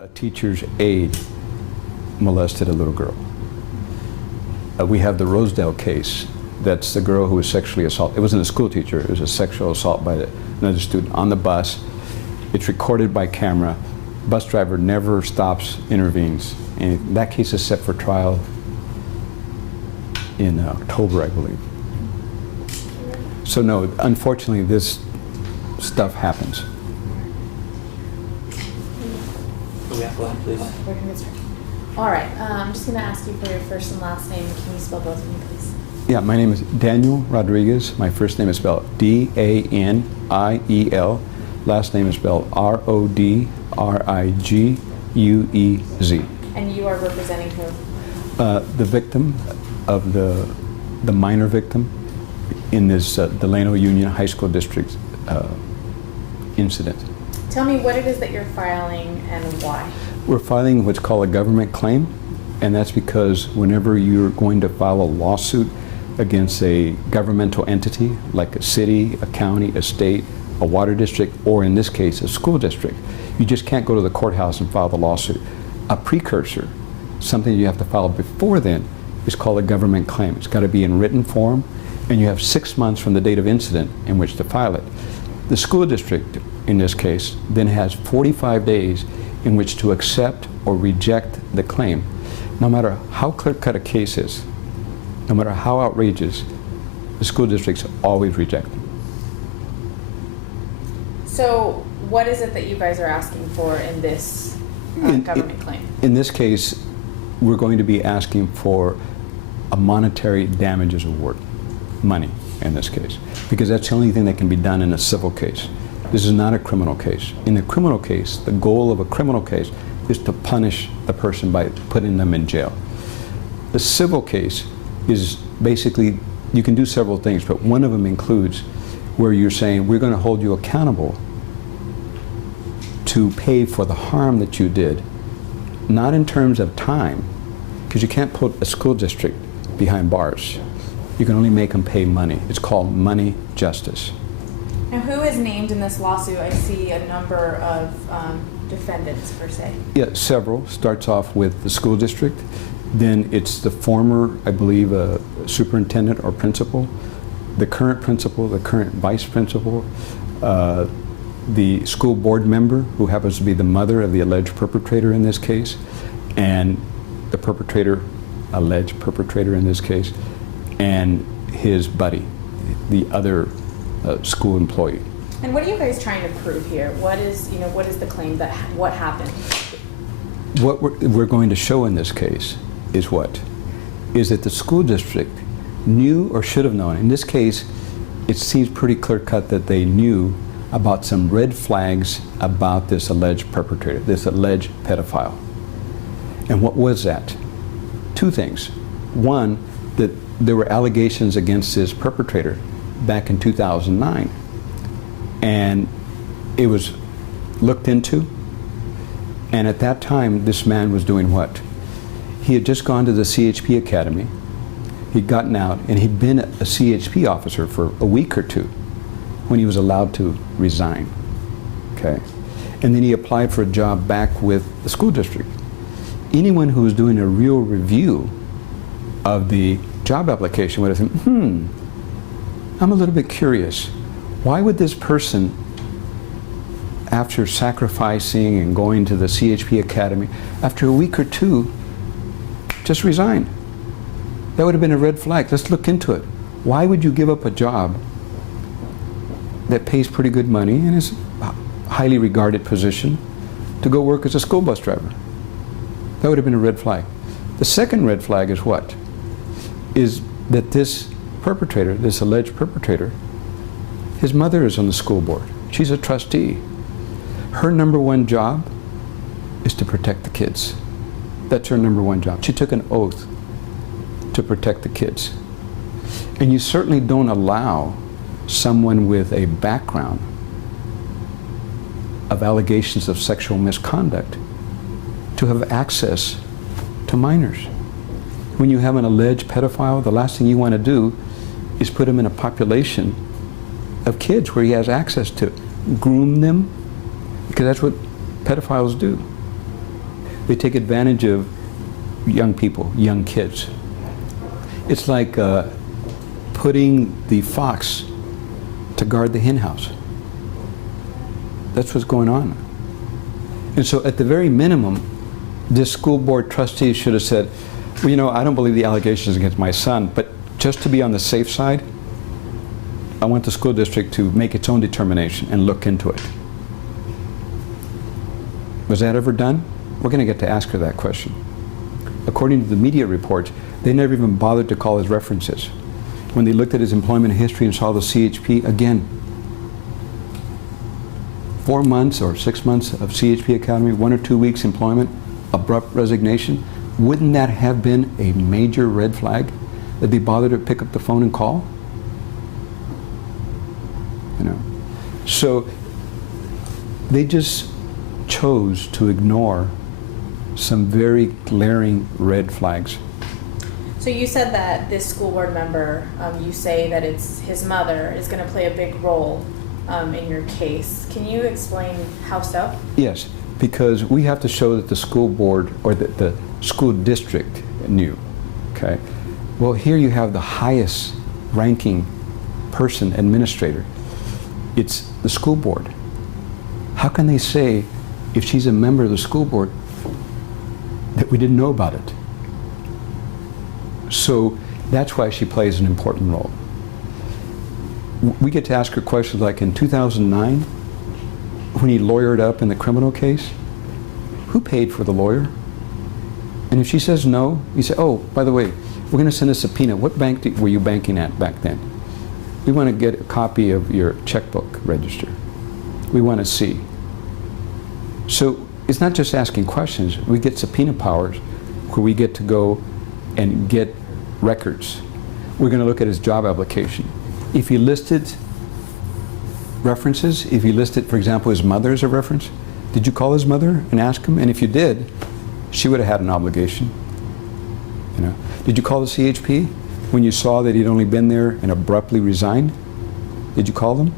A teacher's aide molested a little girl. We have the Rosedale case. That's the girl who was sexually assaulted. It wasn't a school teacher, it was a sexual assault by another student on the bus. It's recorded by camera. Bus driver never stops, intervenes. And that case is set for trial in October, I believe. So no, unfortunately, this stuff happens. Yeah, go ahead, please. We're gonna get started. All right, I'm just gonna ask you for your first and last name. Can you spell both of them, please? Yeah, my name is Daniel Rodriguez. My first name is spelled D-A-N-I-E-L. Last name is spelled R-O-D-R-I-G-U-E-Z. And you are representing who? The victim of the minor victim in this Delano Union High School District incident. Tell me what it is that you're filing and why. We're filing what's called a government claim, and that's because whenever you're going to file a lawsuit against a governmental entity, like a city, a county, a state, a water district, or in this case, a school district, you just can't go to the courthouse and file the lawsuit. A precursor, something you have to file before then, is called a government claim. It's got to be in written form, and you have 6 months from the date of incident in which to file it. The school district, in this case, then has 45 days in which to accept or reject the claim. No matter how clear-cut a case is, no matter how outrageous, the school districts always reject them. So what is it that you guys are asking for in this government claim? In this case, we're going to be asking for a monetary damages award, money in this case, because that's the only thing that can be done in a civil case. This is not a criminal case. In a criminal case, the goal of a criminal case is to punish the person by putting them in jail. The civil case is basically, you can do several things, but one of them includes where you're saying, we're going to hold you accountable to pay for the harm that you did, not in terms of time, because you can't put a school district behind bars. You can only make them pay money. It's called money justice. Now, who is named in this lawsuit? I see a number of defendants, per se. Yeah, several. Starts off with the school district. Then it's the former, I believe, superintendent or principal, the current principal, the current vice principal, the school board member, who happens to be the mother of the alleged perpetrator in this case, and the perpetrator, alleged perpetrator in this case, and his buddy, the other school employee. And what are you guys trying to prove here? What is the claim that what happened? What we're going to show in this case is is that the school district knew or should have known. In this case, it seems pretty clear-cut that they knew about some red flags about this alleged perpetrator, this alleged pedophile. And what was that? Two things. One, that there were allegations against this perpetrator back in 2009, and it was looked into, and at that time this man was doing what? He had just gone to the CHP Academy, he'd gotten out, and he'd been a CHP officer for a week or two when he was allowed to resign, okay? And then he applied for a job back with the school district. Anyone who was doing a real review of the job application would have said, I'm a little bit curious. Why would this person, after sacrificing and going to the CHP Academy, after a week or two, just resign? That would have been a red flag. Let's look into it. Why would you give up a job that pays pretty good money and is a highly regarded position to go work as a school bus driver? That would have been a red flag. The second red flag is what? Is that this perpetrator, this alleged perpetrator, his mother is on the school board. She's a trustee. Her number one job is to protect the kids. That's her number one job. She took an oath to protect the kids. And you certainly don't allow someone with a background of allegations of sexual misconduct to have access to minors. When you have an alleged pedophile, the last thing you want to do is put him in a population of kids where he has access to, groom them, because that's what pedophiles do. They take advantage of young people, young kids. It's like putting the fox to guard the hen house. That's what's going on. And so at the very minimum, this school board trustee should have said, well, you know, I don't believe the allegations against my son, but just to be on the safe side, I want the school district to make its own determination and look into it. Was that ever done? We're going to get to ask her that question. According to the media reports, they never even bothered to call his references. When they looked at his employment history and saw the CHP, again, 4 months or 6 months of CHP Academy, 1 or 2 weeks employment, abrupt resignation, wouldn't that have been a major red flag that they bothered to pick up the phone and call? You know, so they just chose to ignore some very glaring red flags. So you said that this school board member, you say that it's his mother is going to play a big role in your case. Can you explain how so? Yes, because we have to show that the school board or the school district knew. Okay. Well, here you have the highest ranking person, administrator. It's the school board. How can they say, if she's a member of the school board, that we didn't know about it? So that's why she plays an important role. We get to ask her questions like in 2009, when he lawyered up in the criminal case, who paid for the lawyer? And if she says no, you say, oh, by the way, we're going to send a subpoena. What bank were you banking at back then? We want to get a copy of your checkbook register. We want to see. So it's not just asking questions. We get subpoena powers where we get to go and get records. We're going to look at his job application. If he listed references, if he listed, for example, his mother as a reference, did you call his mother and ask him? And if you did, she would have had an obligation. You know, did you call the CHP when you saw that he'd only been there and abruptly resigned? Did you call them?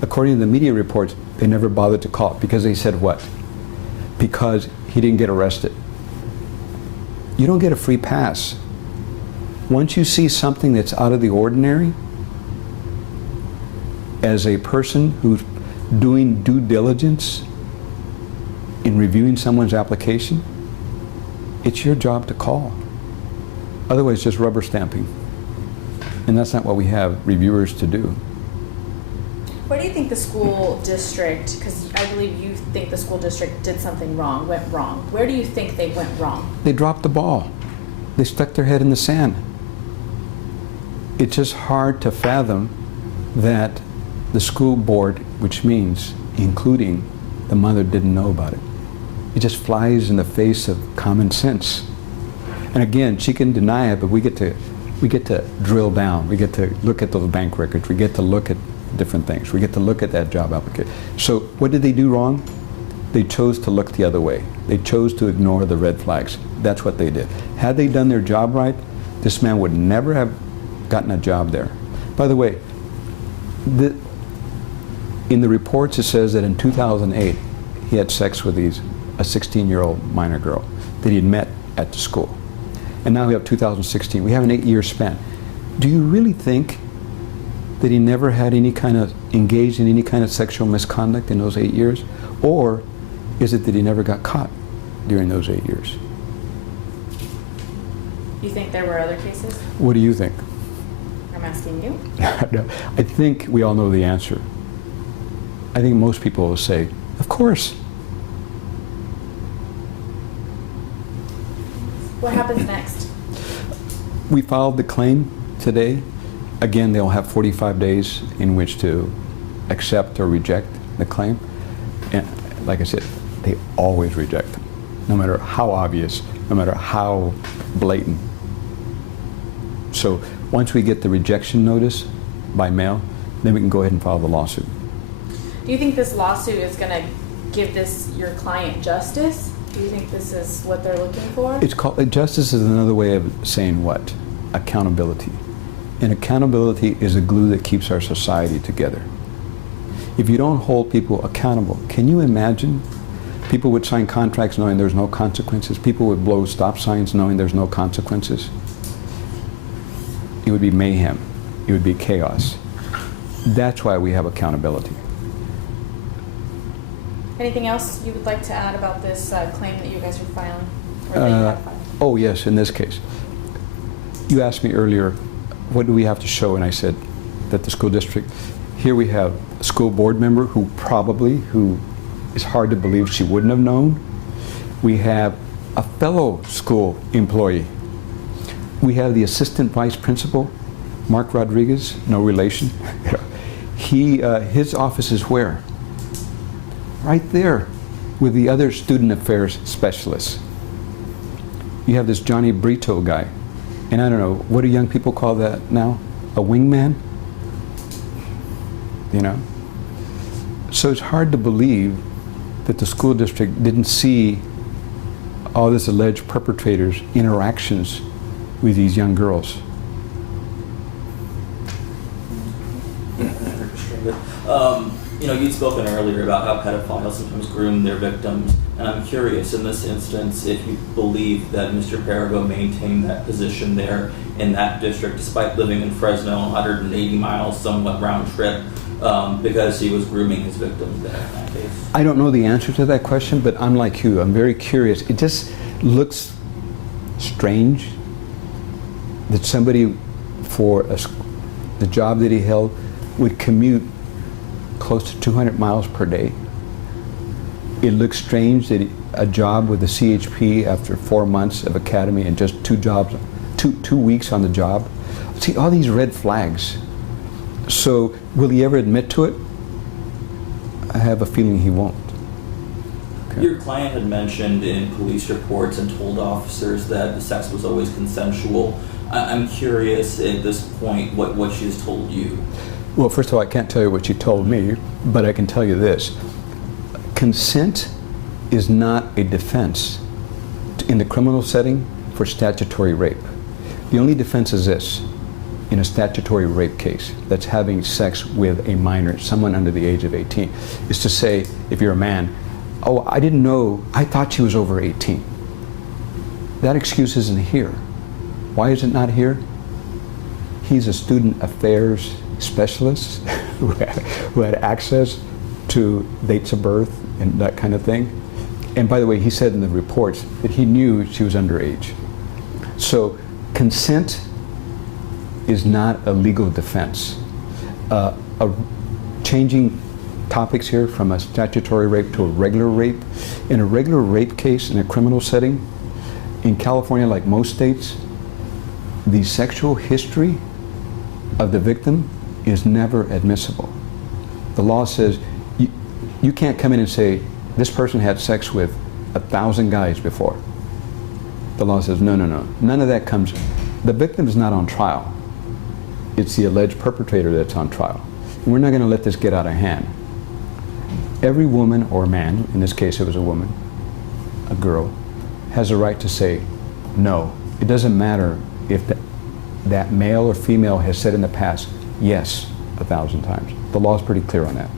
According to the media reports, they never bothered to call because they said what? Because he didn't get arrested. You don't get a free pass. Once you see something that's out of the ordinary, as a person who's doing due diligence in reviewing someone's application, it's your job to call. Otherwise, just rubber stamping. And that's not what we have reviewers to do. Where do you think the school district, because I believe you think the school district did something wrong, went wrong. Where do you think they went wrong? They dropped the ball. They stuck their head in the sand. It's just hard to fathom that the school board, which means including the mother, didn't know about it. It just flies in the face of common sense. And again, she can deny it, but we get to drill down. We get to look at those bank records. We get to look at different things. We get to look at that job application. So what did they do wrong? They chose to look the other way. They chose to ignore the red flags. That's what they did. Had they done their job right, this man would never have gotten a job there. By the way, in the reports it says that in 2008 he had sex with a 16-year-old minor girl that he had met at the school. And now we have 2016. We have an 8-year span. Do you really think that he never had any kind of engaged in any kind of sexual misconduct in those 8 years? Or is it that he never got caught during those 8 years? You think there were other cases? What do you think? I'm asking you. No, I think we all know the answer. I think most people will say, of course. What happens next? We filed the claim today. Again, they'll have 45 days in which to accept or reject the claim. And like I said, they always reject them, no matter how obvious, no matter how blatant. So once we get the rejection notice by mail, then we can go ahead and file the lawsuit. Do you think this lawsuit is going to give your client justice? Do you think this is what they're looking for? It's called, justice is another way of saying what? Accountability. And accountability is a glue that keeps our society together. If you don't hold people accountable, can you imagine People would sign contracts knowing there's no consequences. People would blow stop signs knowing there's no consequences. It would be mayhem. It would be chaos. That's why we have accountability. Anything else you would like to add about this claim that you guys are filing? Or that you have filed? Oh yes, in this case. You asked me earlier, what do we have to show? And I said that the school district, here we have a school board member who is hard to believe she wouldn't have known. We have a fellow school employee. We have the assistant vice principal, Mark Rodriguez, no relation. His office is where? Right there with the other student affairs specialists. You have this Johnny Brito guy. And I don't know, what do young people call that now? A wingman? You know? So it's hard to believe that the school district didn't see all this alleged perpetrators' interactions with these young girls. You know, you'd spoken earlier about how pedophiles sometimes groom their victims, and I'm curious in this instance if you believe that Mr. Perigo maintained that position there in that district despite living in Fresno, 180 miles, somewhat round trip, because he was grooming his victims there in that case. I don't know the answer to that question, but I'm like you. I'm very curious. It just looks strange that somebody for the job that he held would commute close to 200 miles per day. It looks strange that a job with the CHP after 4 months of academy and just two weeks on the job. See, all these red flags. So will he ever admit to it? I have a feeling he won't. Okay. Your client had mentioned in police reports and told officers that the sex was always consensual. I'm curious at this point what she's told you. Well, first of all, I can't tell you what she told me, but I can tell you this. Consent is not a defense in the criminal setting for statutory rape. The only defense is this, in a statutory rape case, that's having sex with a minor, someone under the age of 18, is to say, if you're a man, oh, I didn't know, I thought she was over 18. That excuse isn't here. Why is it not here? He's a student affairs specialist who had access to dates of birth and that kind of thing. And by the way, he said in the reports that he knew she was underage. So consent is not a legal defense. Changing topics here from a statutory rape to a regular rape. In a regular rape case in a criminal setting, in California, like most states, the sexual history of the victim is never admissible. The law says you can't come in and say, this person had sex with 1,000 guys before. The law says, no, no, no. None of that comes. The victim is not on trial. It's the alleged perpetrator that's on trial. And we're not going to let this get out of hand. Every woman or man, in this case it was a woman, a girl, has a right to say no. It doesn't matter if that male or female has said in the past, yes, 1,000 times. The law is pretty clear on that.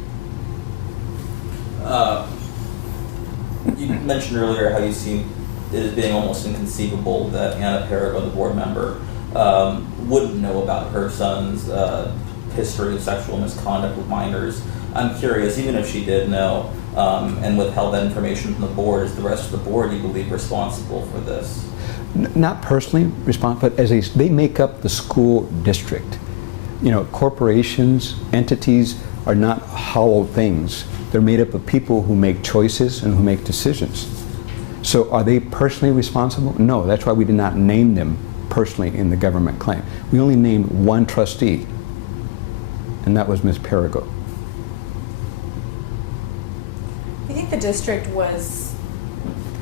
You mentioned earlier how you see it as being almost inconceivable that Anna Perigo, the board member, wouldn't know about her son's history of sexual misconduct with minors. I'm curious, even if she did know and withheld that information from the board, is the rest of the board, you believe, responsible for this? Not personally responsible, but as they make up the school district. You know, corporations, entities are not hollow things. They're made up of people who make choices and who make decisions. So are they personally responsible? No, that's why we did not name them personally in the government claim. We only named one trustee, and that was Ms. Perigo. Do you think the district was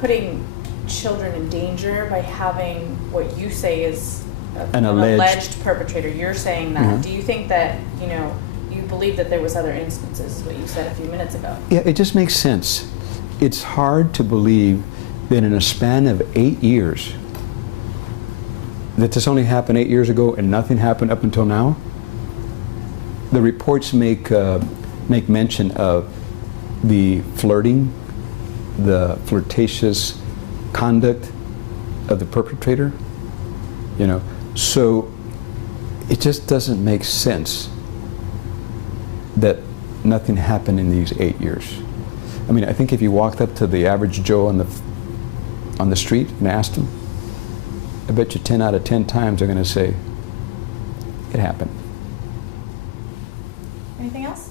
putting children in danger by having what you say is an alleged perpetrator? You're saying that. Mm-hmm. Do you think that, you know, you believe that there was other instances, is what you said a few minutes ago? Yeah, it just makes sense. It's hard to believe that in a span of 8 years, that this only happened 8 years ago and nothing happened up until now. The reports make mention of the flirting the flirtatious conduct of the perpetrator, you know. So it just doesn't make sense that nothing happened in these 8 years. I mean, I think if you walked up to the average Joe on the street and asked him, I bet you 10 out of 10 times they're going to say, it happened. Anything else?